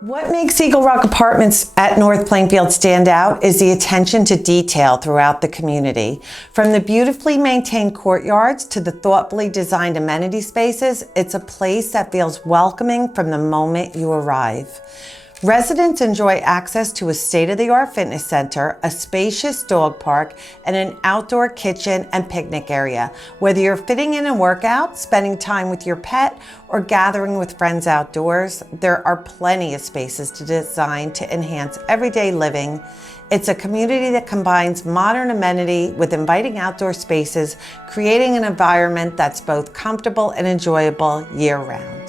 What makes Eagle Rock Apartments at North Plainfield stand out is the attention to detail throughout the community. From the beautifully maintained courtyards to the thoughtfully designed amenity spaces, it's a place that feels welcoming from the moment you arrive. Residents enjoy access to a state-of-the-art fitness center, a spacious dog park, and an outdoor kitchen and picnic area. Whether you're fitting in a workout, spending time with your pet, or gathering with friends outdoors, there are plenty of spaces designed to enhance everyday living. It's a community that combines modern amenity with inviting outdoor spaces, creating an environment that's both comfortable and enjoyable year-round.